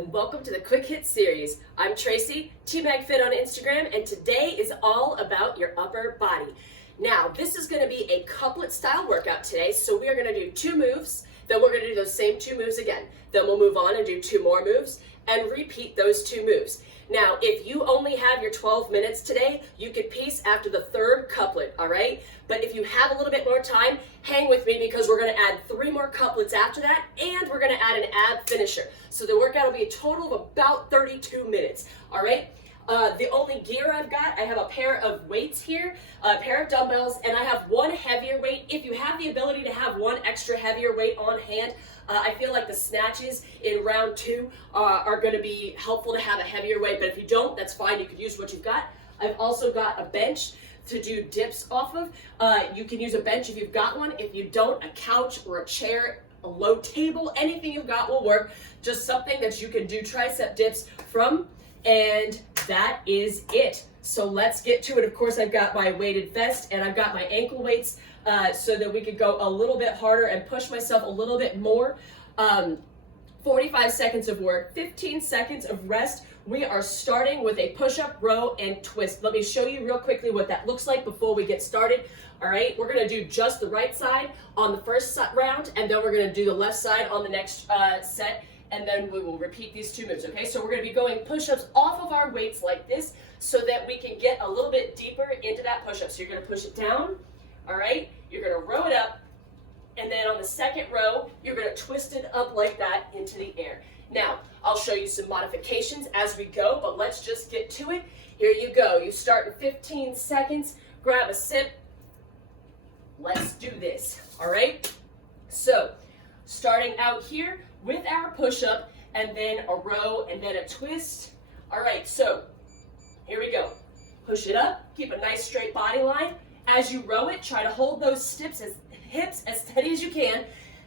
and welcome to the Quick Hit series. I'm Tracy, Teabag Fit on Instagram, and today is all about your upper body. Now, this is going to be a couplet style workout today, so we are going to do 2 moves, then we're going to do those same 2 moves again. Then we'll move on and do 2 more moves and repeat those 2 moves. Now, if you only have your 12 minutes today, you could piece after the 3rd couplet, all right? But if you have a little bit more time, hang with me because we're gonna add 3 more couplets after that, and we're gonna add an ab finisher. So the workout will be a total of about 32 minutes, all right? The only gear I've got, I have a pair of weights here, a pair of dumbbells, and I have 1 heavier weight. If you have the ability to have 1 extra heavier weight on hand, I feel like the snatches in round 2 are going to be helpful to have a heavier weight, but if you don't, that's fine. You could use what you've got. I've also got a bench to do dips off of. You can use a bench if you've got one. If you don't, a couch or a chair, a low table, anything you've got will work. Just something that you can do tricep dips from, and that is it. So let's get to it. Of course, I've got my weighted vest and I've got my ankle weights so that we could go a little bit harder and push myself a little bit more. 45 seconds of work, 15 seconds of rest. We are starting with a push-up, row, and twist. Let me show you real quickly what that looks like before we get started. All right, we're gonna do just the right side on the first round, and then we're gonna do the left side on the next set, and then we will repeat these 2 moves, okay? So we're gonna be going push-ups off of our weights like this so that we can get a little bit deeper into that push-up. So you're gonna push it down, all right? You're gonna row it up, and then on the second row, you're gonna twist it up like that into the air. Now, I'll show you some modifications as we go, but let's just get to it. Here you go. You start in 15 seconds, grab a sip. Let's do this, all right? So, starting out here with our push-up, and then a row, and then a twist. All right, so here we go. Push it up, keep a nice straight body line. As you row it, try to hold those hips as steady as you can,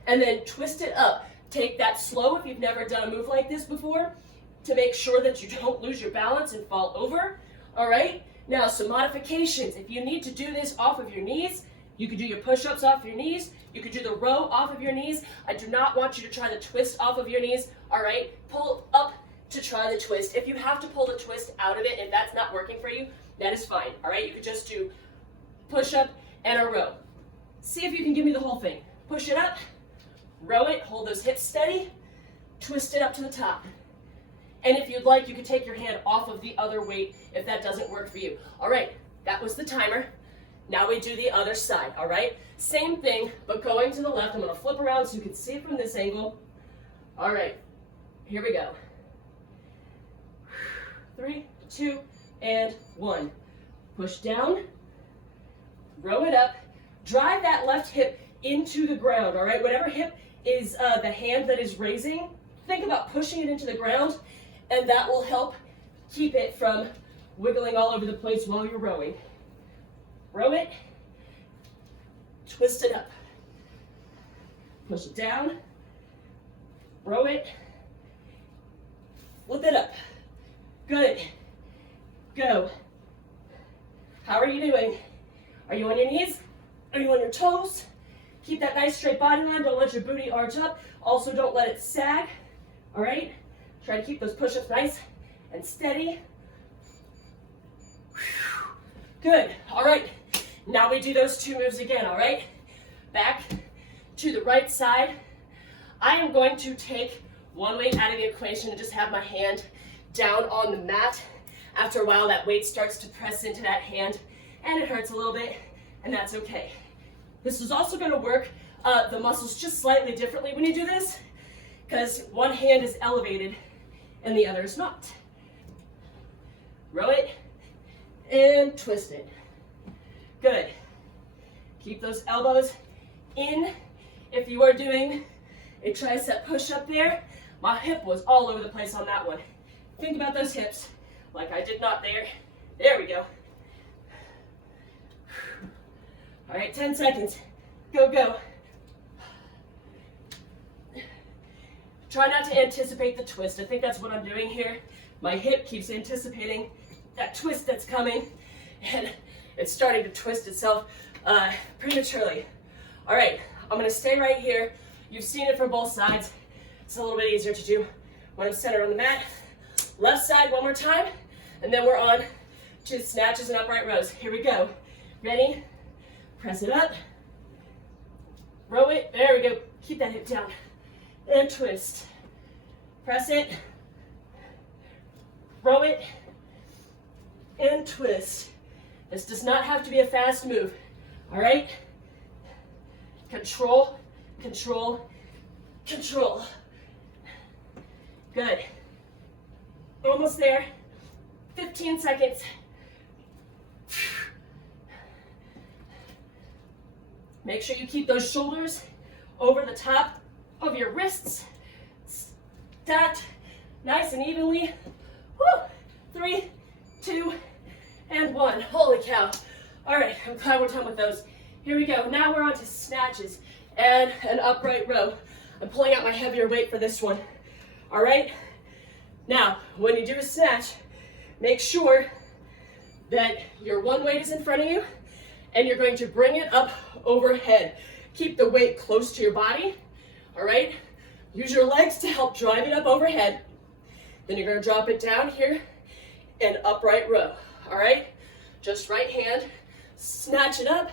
and then twist it up. Take that slow if you've never done a move like this before to make sure that you don't lose your balance and fall over. All right, now some modifications. If you need to do this off of your knees, you could do your push-ups off your knees. You could do the row off of your knees. I do not want you to try the twist off of your knees. All right, pull up to try the twist. If you have to pull the twist out of it, if that's not working for you, that is fine. All right, you could just do push-up and a row. See if you can give me the whole thing. Push it up, row it, hold those hips steady, twist it up to the top. And if you'd like, you could take your hand off of the other weight if that doesn't work for you. All right, that was the timer. Now we do the other side, all right? Same thing, but going to the left. I'm gonna flip around so you can see it from this angle. All right, here we go. 3, 2, and 1. Push down, row it up, drive that left hip into the ground, all right? Whatever hip is the hand that is raising, think about pushing it into the ground, and that will help keep it from wiggling all over the place while you're rowing. Row it, twist it up, push it down, row it, flip it up. Good, go. How are you doing? Are you on your knees? Are you on your toes? Keep that nice straight body line. Don't let your booty arch up. Also, don't let it sag. All right? Try to keep those push-ups nice and steady. Good. All right. Now we do those 2 moves again, all right? Back to the right side. I am going to take 1 weight out of the equation and just have my hand down on the mat. After a while, that weight starts to press into that hand, and it hurts a little bit, and that's okay. This is also going to work the muscles just slightly differently when you do this, because one hand is elevated and the other is not. Row it and twist it. Good. Keep those elbows in. If you are doing a tricep push-up there, my hip was all over the place on that one. Think about those hips like I did not there. There we go. All right, 10 seconds. Go, go. Try not to anticipate the twist. I think that's what I'm doing here. My hip keeps anticipating that twist that's coming, and it's starting to twist itself prematurely. All right, I'm gonna stay right here. You've seen it from both sides. It's a little bit easier to do when I'm centered on the mat. Left side one more time, and then we're on to snatches and upright rows. Here we go. Ready? Press it up. Row it. There we go. Keep that hip down. And twist. Press it. Row it. And twist. This does not have to be a fast move. All right? Control, control, control. Good. Almost there. 15 seconds. Make sure you keep those shoulders over the top of your wrists. Stacked nice and evenly. Woo! 3, 2, and 1. Holy cow. All right, I'm glad we're done with those. Here we go. Now we're on to snatches and an upright row. I'm pulling out my heavier weight for this one. All right? Now, when you do a snatch, make sure that your one weight is in front of you and you're going to bring it up overhead. Keep the weight close to your body. All right? Use your legs to help drive it up overhead. Then you're going to drop it down here and upright row. All right? Just right hand, snatch it up,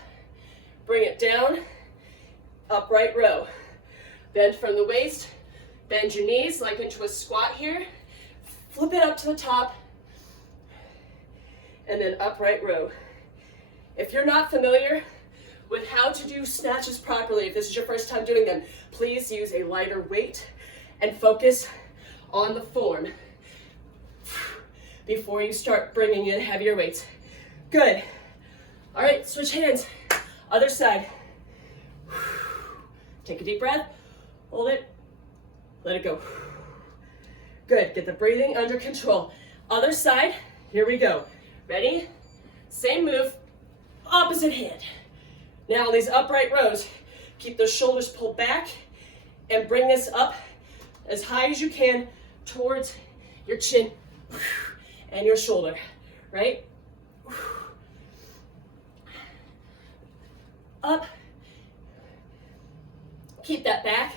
bring it down, upright row. Bend from the waist, bend your knees like into a squat here, flip it up to the top, and then upright row. If you're not familiar with how to do snatches properly, if this is your first time doing them, please use a lighter weight and focus on the form before you start bringing in heavier weights. Good. All right, switch hands. Other side. Take a deep breath. Hold it. Let it go. Good. Get the breathing under control. Other side. Here we go. Ready? Same move. Opposite hand. Now on these upright rows, keep those shoulders pulled back and bring this up as high as you can towards your chin and your shoulder, right? Up. Keep that back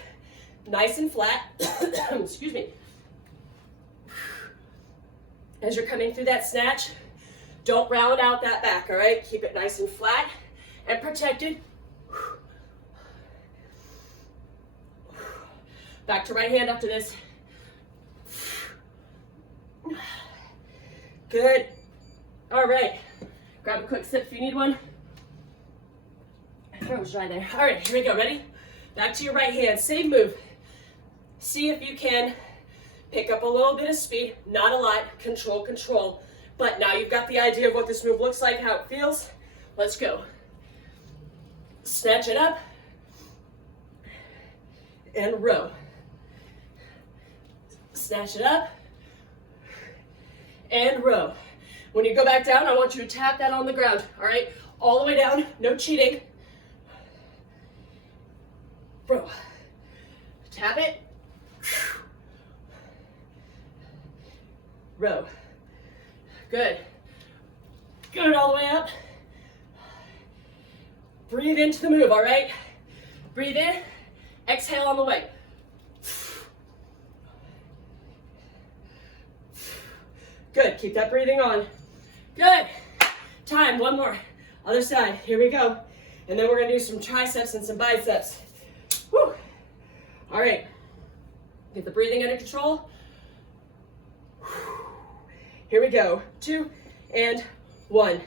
nice and flat. Excuse me. As you're coming through that snatch, don't round out that back, all right? Keep it nice and flat and protected. Back to right hand after this. Good. All right. Grab a quick sip if you need one. Throat's dry there. All right, here we go. Ready? Back to your right hand. Same move. See if you can pick up a little bit of speed. Not a lot. Control, control. But now you've got the idea of what this move looks like, how it feels. Let's go. Snatch it up. And row. Snatch it up. And row. When you go back down, I want you to tap that on the ground. All right? All the way down. No cheating. Row. Tap it. Row. Good. Good, all the way up. Breathe into the move, all right? Breathe in. Exhale on the way. Good, keep that breathing on. Good. Time, one more. Other side, here we go. And then we're gonna do some triceps and some biceps. Woo. All right, get the breathing under control. Here we go, 2 and 1.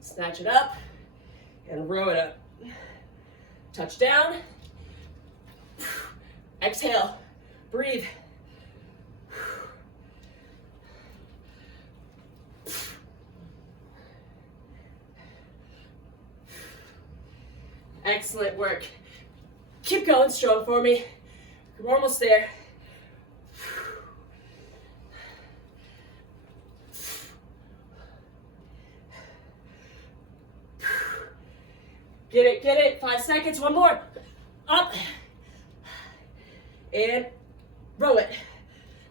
Snatch it up and row it up. Touch down. Exhale, breathe. Excellent work. Keep going strong for me. We're almost there. Get it, get it. 5 seconds, one more. Up. And row it.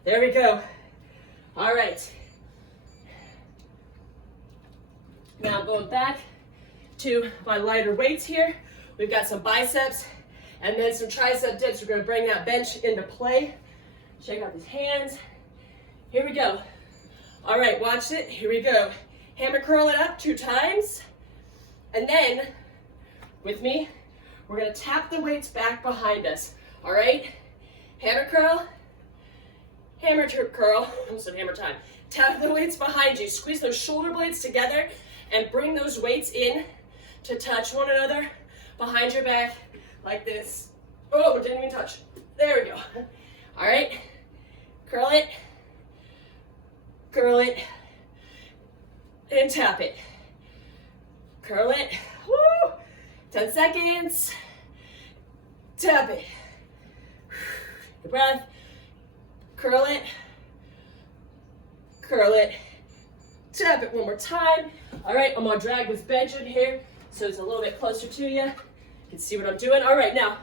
There we go. All right. Now going back to my lighter weights here. We've got some biceps And then some tricep dips. We're gonna bring that bench into play. Check out these hands. Here we go. All right, watch it. Here we go. Hammer curl it up 2 times. And then, with me, we're gonna tap the weights back behind us. All right? Hammer curl, curl. Almost said hammer time. Tap the weights behind you. Squeeze those shoulder blades together and bring those weights in to touch one another behind your back like this. Oh, didn't even touch. There we go. All right. Curl it, and tap it. Curl it. Woo! 10 seconds. Tap it. Good breath. Curl it. Tap it one more time. All right, I'm gonna drag this bench in here so it's a little bit closer to you. You can see what I'm doing. All right, now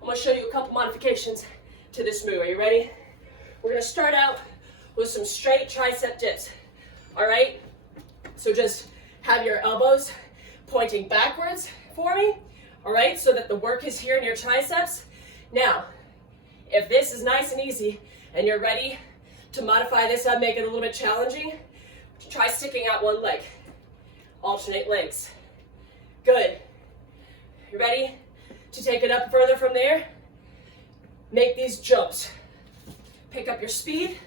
I'm gonna show you a couple modifications to this move. Are you ready? We're gonna start out with some straight tricep dips. All right, so just have your elbows pointing backwards for me. All right, so that the work is here in your triceps. Now, if this is nice and easy and you're ready to modify this up, make it a little bit challenging, try sticking out one leg. Alternate legs. Good. You ready to take it up further from there? Make these jumps. Pick up your speed,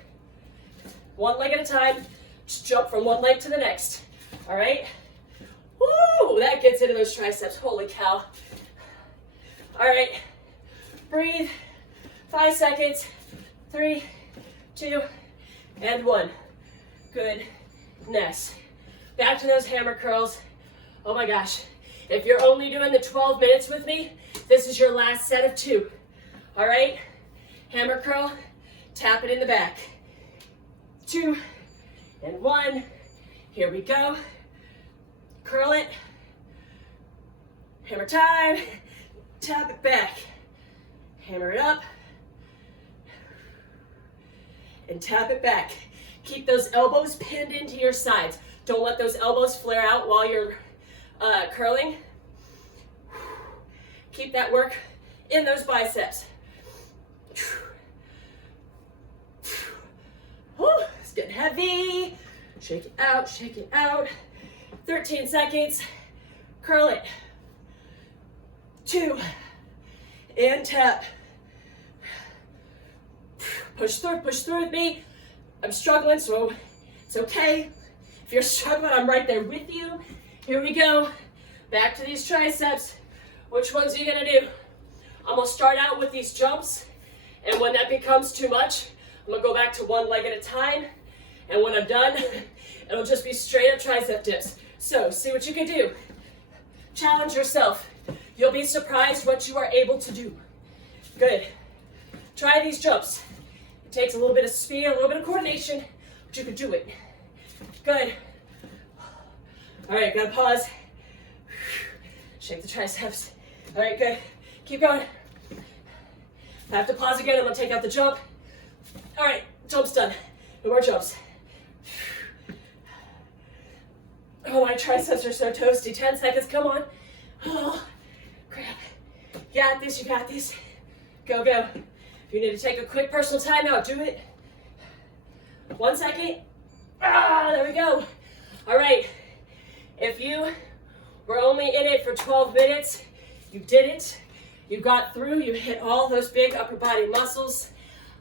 one leg at a time. Just jump from one leg to the next. All right? Woo! That gets into those triceps. Holy cow. All right. Breathe. 5 seconds. 3, 2, and 1. Goodness. Back to those hammer curls. Oh my gosh. If you're only doing the 12 minutes with me, this is your last set of 2. All right? Hammer curl. Tap it in the back. 2 and 1. Here we go. Curl it. Hammer time. Tap it back. Hammer it up. And tap it back. Keep those elbows pinned into your sides. Don't let those elbows flare out while you're curling. Keep that work in those biceps. It's getting heavy. Shake it out, shake it out. 13 seconds. Curl it. 2. And tap. Push through with me. I'm struggling, so it's okay. If you're struggling, I'm right there with you. Here we go. Back to these triceps. Which ones are you gonna do? I'm gonna start out with these jumps, and when that becomes too much, I'm gonna go back to one leg at a time, and when I'm done, it'll just be straight up tricep dips. So, see what you can do. Challenge yourself. You'll be surprised what you are able to do. Good. Try these jumps. It takes a little bit of speed, a little bit of coordination, but you can do it. Good. All right, gotta pause. Shake the triceps. All right, good. Keep going. If I have to pause again, I'm gonna take out the jump. All right, jump's done. No more jumps. Oh, my triceps are so toasty. 10 seconds, come on. Oh, crap. You got this, you got this. Go, go. If you need to take a quick personal timeout, do it. 1 second. Ah, there we go. All right. If you were only in it for 12 minutes, you did it. You got through. You hit all those big upper body muscles.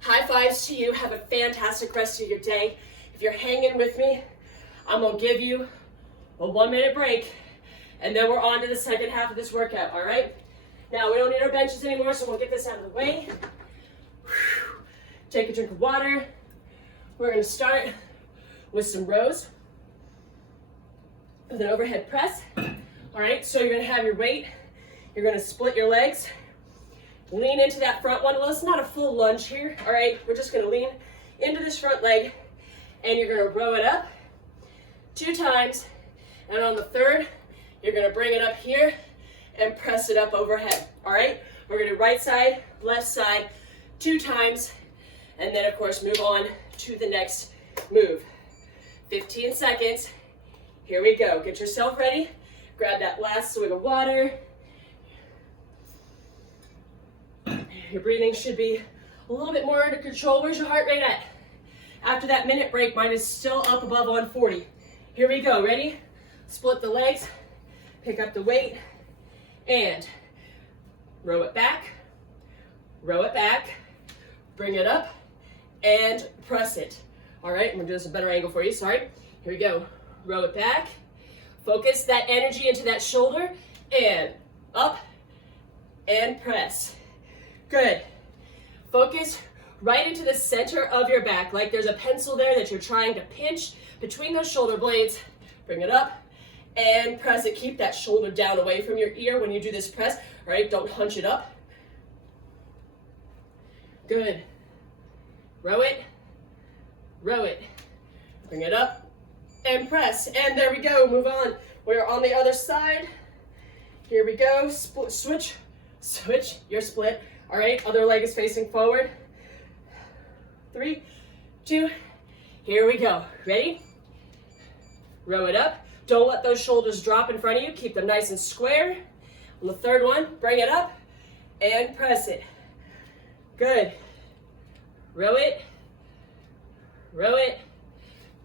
High fives to you. Have a fantastic rest of your day. If you're hanging with me, I'm going to give you a 1-minute break, and then we're on to the second half of this workout, all right? Now, we don't need our benches anymore, so we'll get this out of the way. Take a drink of water. We're going to start with some rows with an overhead press. All right, so you're going to have your weight. You're going to split your legs. Lean into that front one. Well, it's not a full lunge here, all right? We're just going to lean into this front leg, and you're going to row it up 2 times. And on the third, you're going to bring it up here and press it up overhead, all right? We're going to do right side, left side, 2 times, and then, of course, move on to the next move. 15 seconds. Here we go. Get yourself ready. Grab that last swig of water. Your breathing should be a little bit more under control. Where's your heart rate at? After that minute break, mine is still up above 140. Here we go, ready? Split the legs, pick up the weight, and row it back, bring it up, and press it. All right, I'm gonna do this a better angle for you, sorry. Here we go, row it back, focus that energy into that shoulder, and up, and press. Good. Focus right into the center of your back, like there's a pencil there that you're trying to pinch between those shoulder blades. Bring it up and press it. Keep that shoulder down away from your ear when you do this press. All right, don't hunch it up. Good. Row it. Bring it up and press. And there we go, move on. We're on the other side. Here we go, switch, your split. All right, other leg is facing forward. 3, 2, here we go. Ready? Row it up. Don't let those shoulders drop in front of you. Keep them nice and square. On the third one, bring it up and press it. Good. Row it.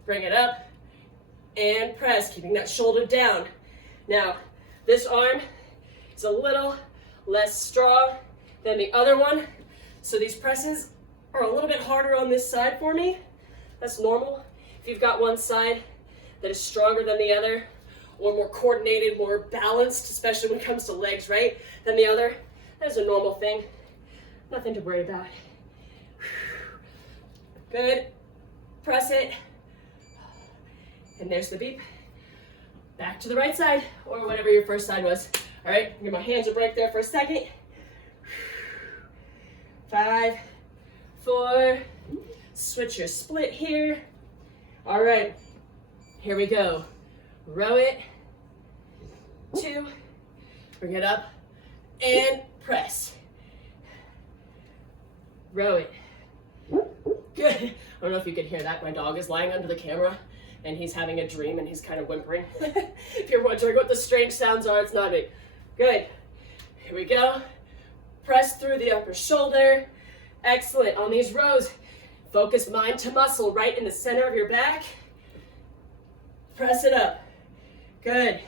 Bring it up and press, keeping that shoulder down. Now, this arm is a little less strong than the other one, so these presses are a little bit harder on this side for me. That's normal. If you've got one side that is stronger than the other, or more coordinated, more balanced, especially when it comes to legs, right, than the other, that's a normal thing. Nothing to worry about. Good. Press it. And there's the beep. Back to the right side, or whatever your first side was. All right, give my hands a break there for a second. 5, 4, switch your split here. All right, here we go. Row it, 2, bring it up, and press. Row it. Good. I don't know if you could hear that. My dog is lying under the camera, and he's having a dream, and he's kind of whimpering. If you're wondering what the strange sounds are, it's not me. Good. Here we go. Press through the upper shoulder. Excellent. On these rows, focus mind to muscle right in the center of your back. Press it up. Good.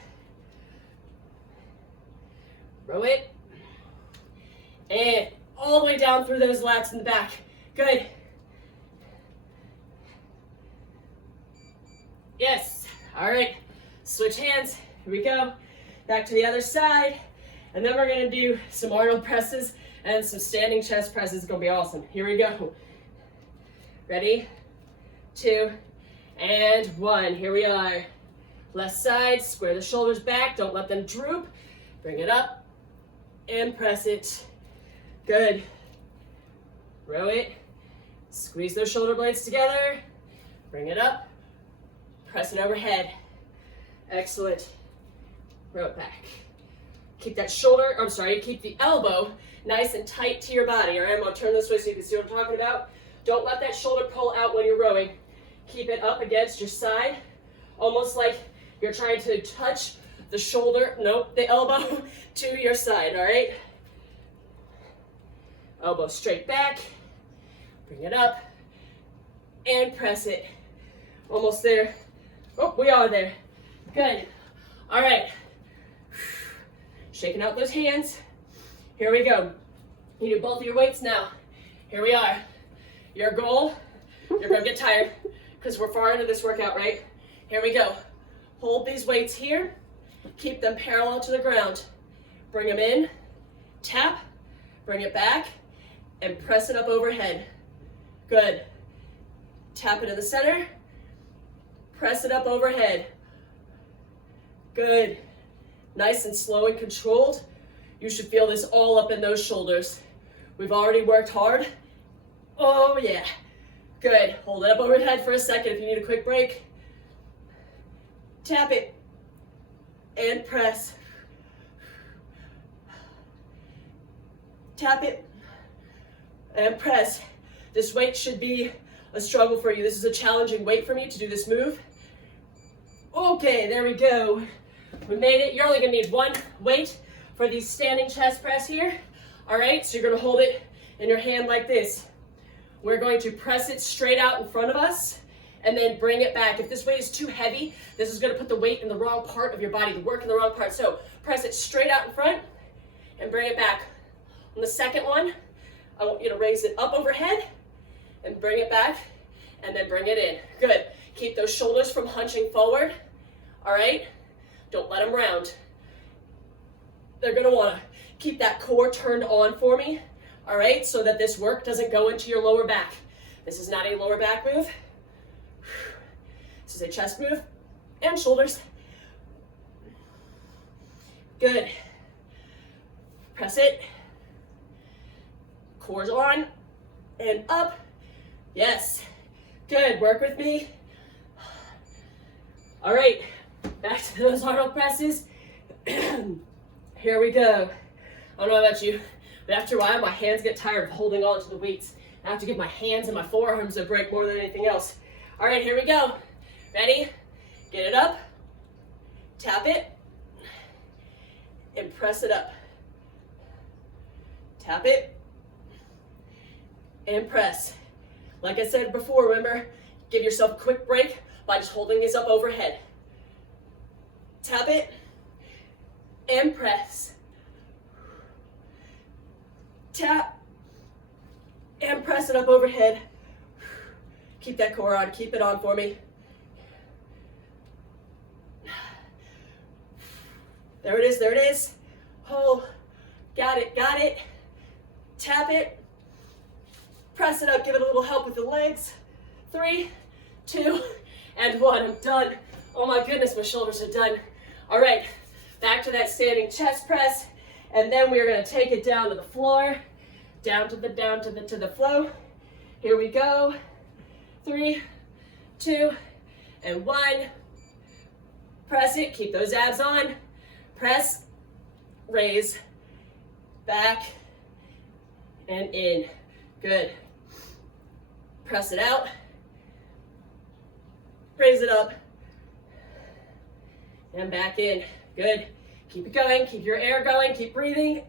Row it. And all the way down through those lats in the back. Good. Yes. All right. Switch hands. Here we go. Back to the other side. And then we're going to do some Arnold presses and some standing chest presses. It's going to be awesome. Here we go. Ready? 2, and 1. Here we are. Left side, square the shoulders back. Don't let them droop. Bring it up and press it. Good. Row it. Squeeze those shoulder blades together. Bring it up. Press it overhead. Excellent. Row it back. Keep that shoulder, keep the elbow nice and tight to your body. All right, I'm gonna turn this way so you can see what I'm talking about. Don't let that shoulder pull out when you're rowing. Keep it up against your side, almost like you're trying to touch the shoulder, the elbow to your side, all right? Elbow straight back, bring it up, and press it. Almost there. Oh, we are there. Good. All right. Shaking out those hands. Here we go. You do both of your weights now. Here we are. Your goal, you're gonna get tired because we're far into this workout, right? Here we go. Hold these weights here. Keep them parallel to the ground. Bring them in, tap, bring it back, and press it up overhead. Good. Tap it in the center, press it up overhead. Good. Nice and slow and controlled. You should feel this all up in those shoulders. We've already worked hard. Oh yeah. Good. Hold it up overhead for a second if you need a quick break. Tap it and press. Tap it and press. This weight should be a struggle for you. This is a challenging weight for me to do this move. Okay, there we go. We made it. You're only gonna need one weight for the standing chest press here. All right, so you're gonna hold it in your hand like this. We're going to press it straight out in front of us and then bring it back. If this weight is too heavy, this is going to put the weight in the wrong part of your body, to work in the wrong part. So press it straight out in front and bring it back. On the second one, I want you to raise it up overhead and bring it back and then bring it in. Good. Keep those shoulders from hunching forward. All right? Don't let them round. They're going to want to keep that core turned on for me. All right? So that this work doesn't go into your lower back. This is not a lower back move. This is a chest move and shoulders. Good. Press it. Core's on and up. Yes. Good. Work with me. All right. Back to those Arnold presses. Here we go. I don't know about you, but after a while, my hands get tired of holding on to the weights. I have to give my hands and my forearms a break more than anything else. All right, here we go. Ready? Get it up. Tap it. And press it up. Tap it. And press. Like I said before, remember, give yourself a quick break by just holding these up overhead. Tap it. And press. Tap. And press it up overhead. Keep that core on. Keep it on for me. There it is. There it is. Hold. Got it. Got it. Tap it. Press it up. Give it a little help with the legs. 3, 2, and 1. I'm done. Oh my goodness, my shoulders are done. All right. Back to that standing chest press. And then we are going to take it down to the floor. Down to the flow. Here we go. 3, 2, and 1. Press it. Keep those abs on. Press, raise, back, and in. Good. Press it out. Raise it up. And back in. Good. Keep it going. Keep your air going. Keep breathing.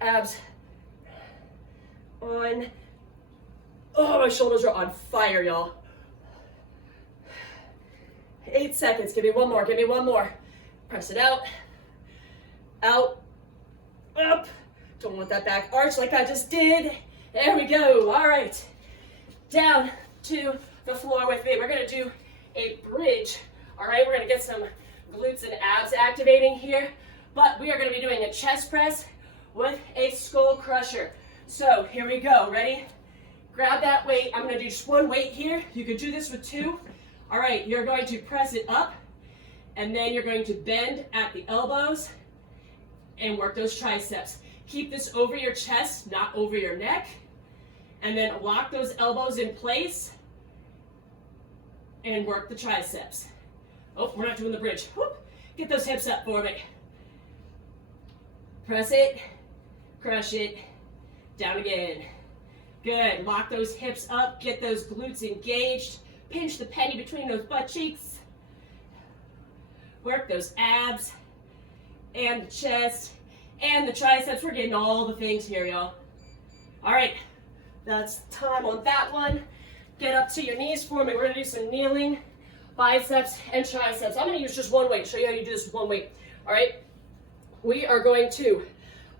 Abs on. Oh, my shoulders are on fire, y'all. 8 seconds. Give me one more. Give me one more. Press it out. Out. Up. Don't want that back arch like I just did. There we go. All right. Down to the floor with me. We're going to do a bridge. All right. We're going to get some glutes and abs activating here. But we are going to be doing a chest press with a skull crusher. So here we go. Ready? Grab that weight. I'm going to do just one weight here. You could do this with 2. All right, you're going to press it up, and then you're going to bend at the elbows and work those triceps. Keep this over your chest, not over your neck, and then lock those elbows in place and work the triceps. Oh, we're not doing the bridge. Whoop. Get those hips up for me. Press it, crush it, down again. Good. Lock those hips up. Get those glutes engaged. Pinch the penny between those butt cheeks. Work those abs and the chest and the triceps. We're getting all the things here, y'all. All right. That's time on that one. Get up to your knees for me. We're going to do some kneeling, biceps, and triceps. I'm going to use just one weight to show you how you do this with one weight. All right. We are going to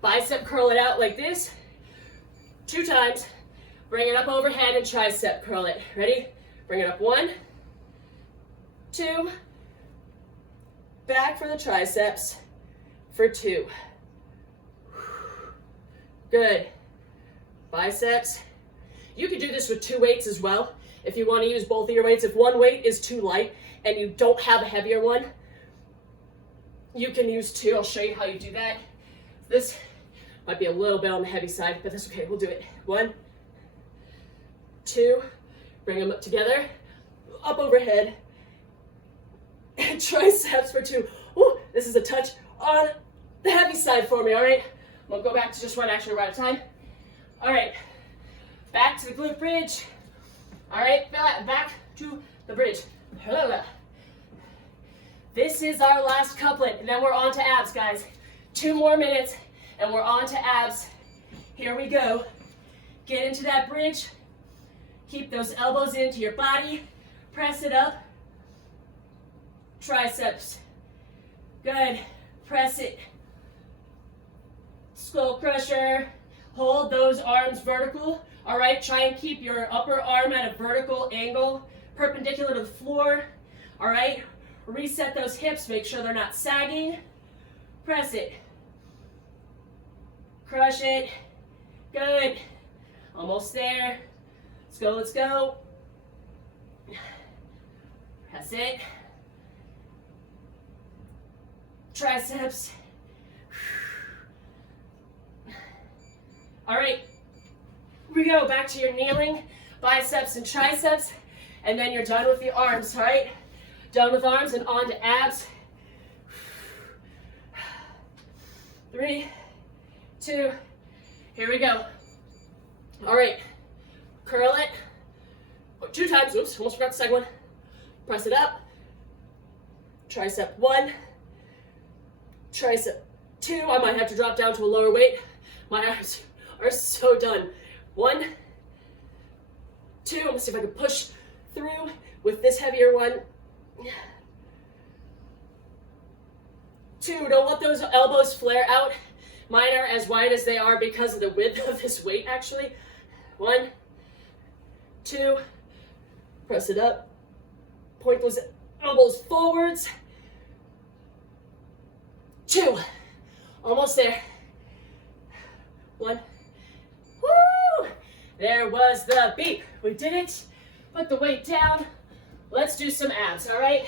bicep curl it out like this 2 times. Bring it up overhead and tricep curl it. Ready? Bring it up 1, 2, back for the triceps for 2. Good. Biceps. You could do this with 2 weights as well if you want to use both of your weights. If one weight is too light and you don't have a heavier one, you can use 2. I'll show you how you do that. This might be a little bit on the heavy side, but that's okay. We'll do it. 1, 2, bring them up together, up overhead, and triceps for 2. Ooh, this is a touch on the heavy side for me, all right? I'm gonna go back to just one, actually we're out of time. All right, back to the glute bridge. All right, back to the bridge. This is our last couplet, and then we're on to abs, guys. 2 more minutes, and we're on to abs. Here we go. Get into that bridge. Keep those elbows into your body. Press it up. Triceps. Good. Press it. Skull crusher. Hold those arms vertical. All right, try and keep your upper arm at a vertical angle, perpendicular to the floor. All right, reset those hips. Make sure they're not sagging. Press it. Crush it. Good. Almost there. Let's go, let's go. Press it. Triceps. All right, here we go. Back to your kneeling, biceps and triceps, and then you're done with the arms, all right? Done with arms and on to abs. 3, 2, here we go. All right, curl it. 2 times, oops, almost forgot the second one. Press it up. Tricep 1, tricep 2. I might have to drop down to a lower weight. My arms are so done. 1, 2, I'm gonna see if I can push through with this heavier one. 2, don't let those elbows flare out. Mine are as wide as they are because of the width of this weight, actually. 1, 2, press it up. Point those elbows forwards. 2, almost there. 1, woo! There was the beep. We did it. Put the weight down. Let's do some abs, all right?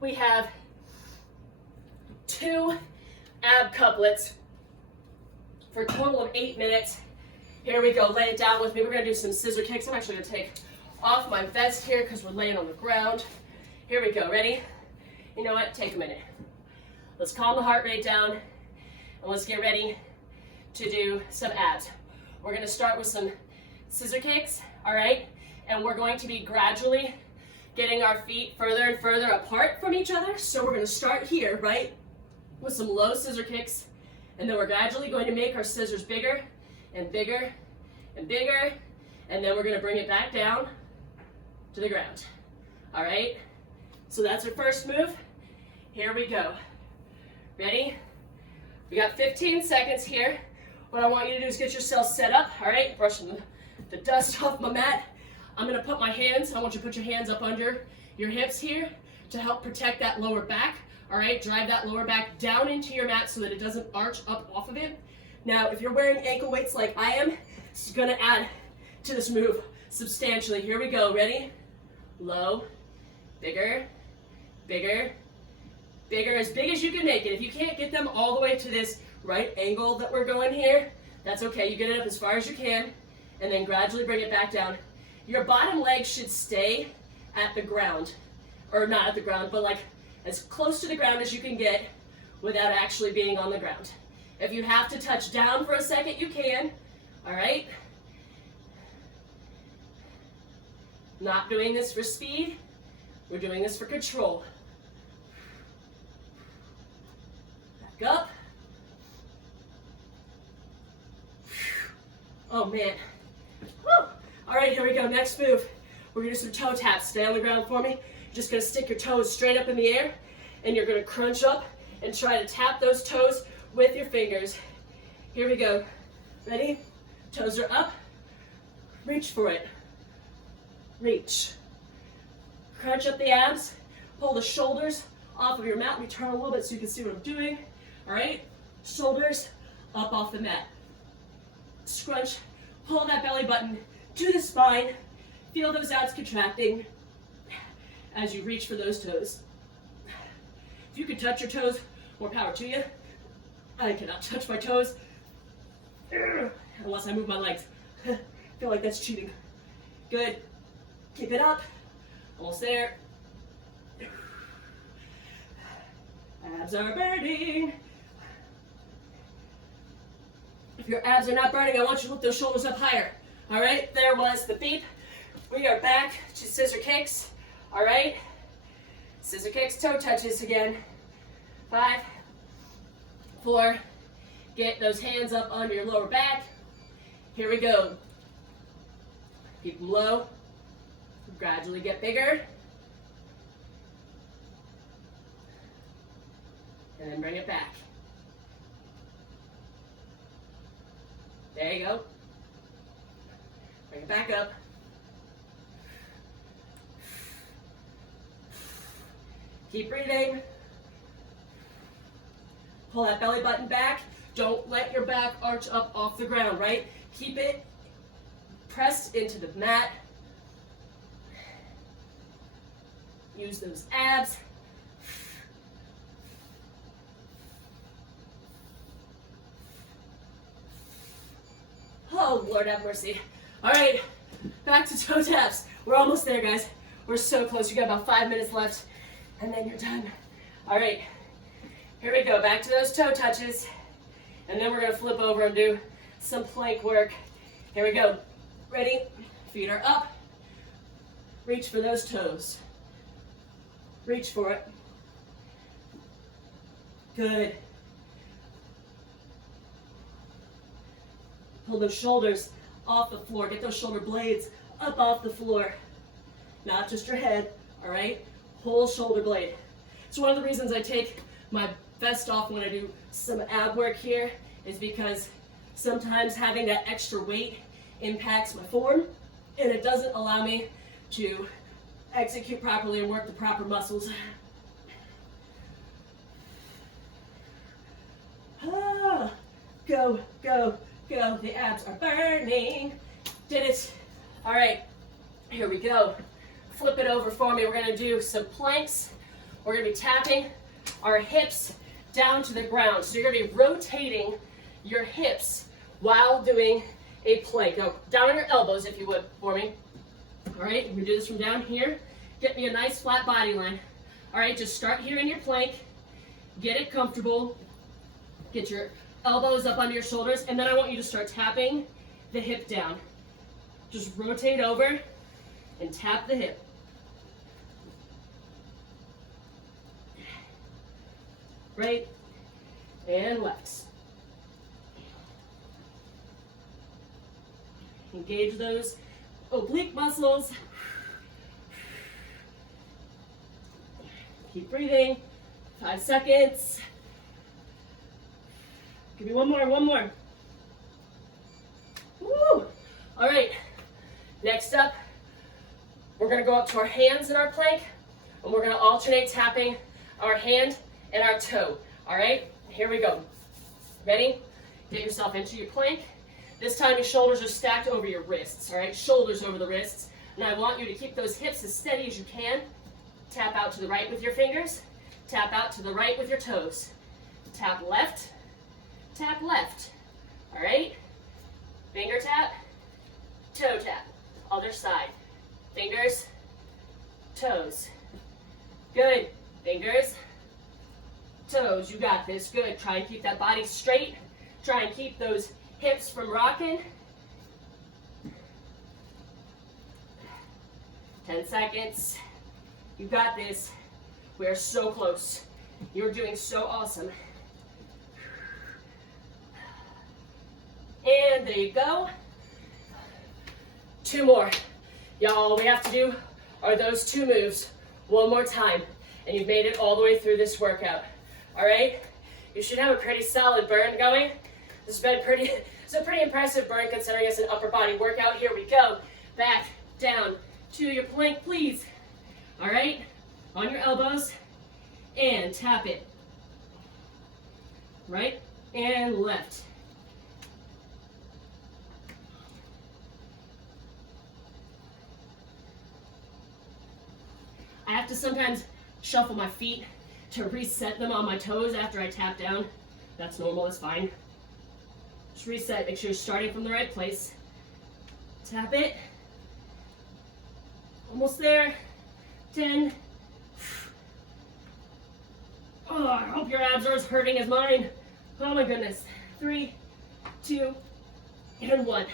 We have 2 ab couplets for a total of 8 minutes. Here we go, lay it down with me. We're gonna do some scissor kicks. I'm actually gonna take off my vest here because we're laying on the ground. Here we go, ready? You know what, take a minute. Let's calm the heart rate down and let's get ready to do some abs. We're gonna start with some scissor kicks, all right? And we're going to be gradually getting our feet further and further apart from each other. So we're gonna start here, right? With some low scissor kicks. And then we're gradually going to make our scissors bigger and bigger and bigger. And then we're gonna bring it back down to the ground, all right? So that's our first move. Here we go. Ready? We got 15 seconds here. What I want you to do is get yourself set up, all right? Brushing the dust off my mat. I'm gonna put my hands, I want you to put your hands up under your hips here to help protect that lower back, all right? Drive that lower back down into your mat so that it doesn't arch up off of it. Now, if you're wearing ankle weights like I am, it's gonna add to this move substantially. Here we go, ready? Low, bigger, bigger, bigger, as big as you can make it. If you can't get them all the way to this right angle that we're going here, that's okay. You get it up as far as you can, and then gradually bring it back down. Your bottom leg should stay at the ground, or not at the ground, but like as close to the ground as you can get without actually being on the ground. If you have to touch down for a second, you can, all right? Not doing this for speed, we're doing this for control. Back up. Oh man. Woo. All right, here we go, next move. We're gonna do some toe taps. Stay on the ground for me. You're just gonna stick your toes straight up in the air, and you're gonna crunch up and try to tap those toes with your fingers. Here we go. Ready? Toes are up. Reach for it. Reach. Crunch up the abs. Pull the shoulders off of your mat. Let me turn a little bit so you can see what I'm doing. All right? Shoulders up off the mat. Scrunch. Pull that belly button to the spine. Feel those abs contracting as you reach for those toes. If you can touch your toes, more power to you. I cannot touch my toes unless I move my legs. I feel like that's cheating. Good. Keep it up. Almost there. Abs are burning. If your abs are not burning, I want you to lift those shoulders up higher. All right, there was the beep. We are back to scissor kicks. All right, Scissor kicks, toe touches again. 5, 4, get those hands up under your lower back. Here we go. Keep them low. Gradually get bigger. And then bring it back. There you go. Bring it back up. Keep breathing. Pull that belly button back. Don't let your back arch up off the ground, right? Keep it pressed into the mat. Use those abs. Oh, Lord have mercy. All right, back to toe taps. We're almost there, guys. We're so close. You got about 5 minutes left, and then you're done. All right, here we go. Back to those toe touches, and then we're gonna flip over and do some plank work. Here we go. Ready? Feet are up. Reach for those toes. Reach for it. Good. Pull those shoulders off the floor. Get those shoulder blades up off the floor. Not just your head, all right? Whole shoulder blade. So one of the reasons I take my vest off when I do some ab work here is because sometimes having that extra weight impacts my form, and it doesn't allow me to execute properly and work the proper muscles. Ah, go, go, go. The abs are burning. Did it. All right, here we go. Flip it over for me. We're gonna do some planks. We're gonna be tapping our hips down to the ground. So you're gonna be rotating your hips while doing a plank. Now, down on your elbows, if you would, for me. All right, we're gonna do this from down here. Get me a nice flat body line. All right, just start here in your plank. Get it comfortable. Get your elbows up under your shoulders, and then I want you to start tapping the hip down. Just rotate over and tap the hip. Right and left. Engage those oblique muscles. Keep breathing. 5 seconds. Give me one more, one more. Woo! All right, next up, we're gonna go up to our hands in our plank, and we're gonna alternate tapping our hand and our toe. All right, here we go. Ready? Get yourself into your plank. This time your shoulders are stacked over your wrists, all right? Shoulders over the wrists. And I want you to keep those hips as steady as you can. Tap out to the right with your fingers. Tap out to the right with your toes. Tap left. Tap left. All right? Finger tap. Toe tap. Other side. Fingers. Toes. Good. Fingers. Toes. You got this. Good. Try and keep that body straight. Try and keep those hips from rocking. 10 seconds. You got this. We are so close. You're doing so awesome. And there you go. 2 more. Y'all, all we have to do are those 2 moves one more time, and you've made it all the way through this workout. All right? You should have a pretty solid burn going. This has been it's a pretty impressive burn considering it's an upper body workout. Here we go. Back, down to your plank, please. All right? On your elbows, and tap it. Right and left. I have to sometimes shuffle my feet to reset them on my toes after I tap down. That's normal, that's fine. Just reset, make sure you're starting from the right place. Tap it. Almost there. 10. Oh, I hope your abs are as hurting as mine. Oh my goodness. 3, 2, and 1.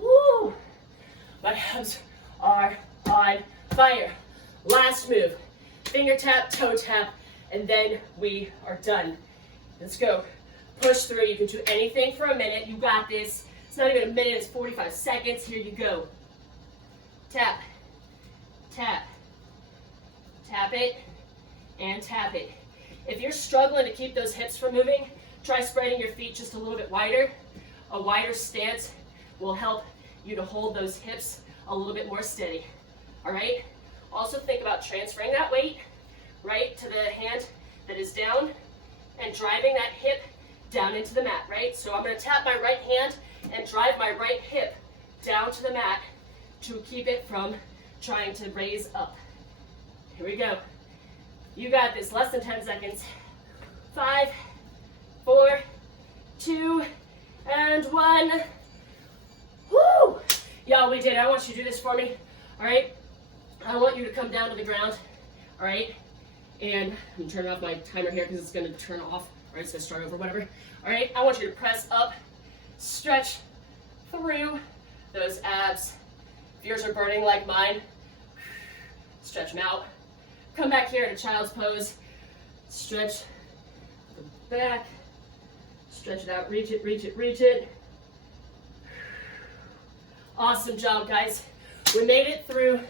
Woo! My abs are on fire. Last move. finger tap, toe tap, and then we are done. Let's go. Push through. You can do anything for a minute. You got this. It's not even a minute, it's 45 seconds. Here you go. Tap, tap, tap it, and tap it. If you're struggling to keep those hips from moving, try spreading your feet just a little bit wider. A wider stance will help you to hold those hips a little bit more steady. All right? Also think about transferring that weight right to the hand that is down and driving that hip down into the mat, right? So I'm going to tap my right hand and drive my right hip down to the mat to keep it from trying to raise up. Here we go. You got this. Less than 10 seconds. 5, 4, 2, and 1. Woo! Y'all, we did it. I want you to do this for me. All right? I want you to come down to the ground. All right? And I'm turning off my timer here because it's going to turn off. All right, so start over, whatever. All right, I want you to press up, stretch through those abs. If yours are burning like mine, stretch them out. Come back here in a child's pose. Stretch the back, stretch it out, reach it, reach it, reach it. Awesome job, guys. We made it through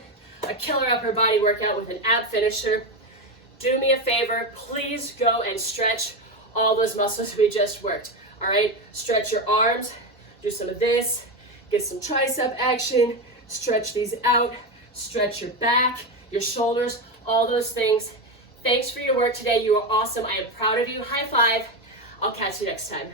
a killer upper body workout with an ab finisher. Do me a favor, please go and stretch all those muscles we just worked. All right, stretch your arms, do some of this, get some tricep action, stretch these out, stretch your back, your shoulders, all those things. Thanks for your work today. You are awesome. I am proud of you. High five. I'll catch you next time.